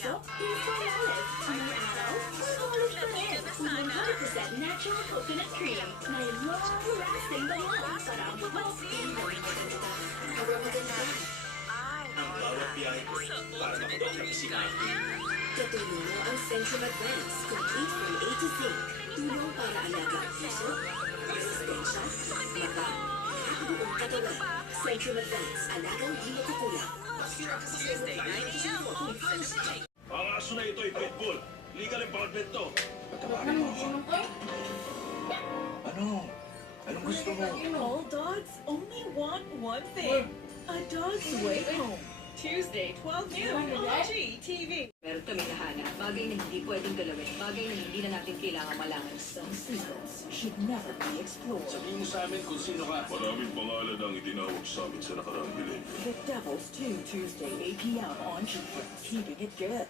puso, Infolive. Ngayong araw, Infolive pa rin. 100% natural coconut cream. May long-lasting bangon para ang buhok hindi maganda. Maganda. Ang bawat biyahe ko para makabot ng sinabi. Katulong mo ang Centrum Advance, complete from A to Z. Tulong para alaga ang puso, resistensya, mata, at buong katawan. Centrum Advance, alagang di makukulang. Tuesday, 9 a.m. on Sunday. Ang aso na ito ay pitbull. Legal empowerment to. Patawarin mo ako. Ano? Anong gusto mo? All dogs only want one thing. A dog's way home. Tuesday, 12 noon on GTV. Meron kami nahanap, bagay na hindi pwedeng galawin, bagay na hindi na natin kailangan malaman. Some secrets should never be explored. Sabihin mo sa amin kung sino ka. Maraming pangalan ang itinawag sa amin sa nakaraang bilin. The Devil's 2, Tuesday, 8 p.m. on GTV. Keeping it good.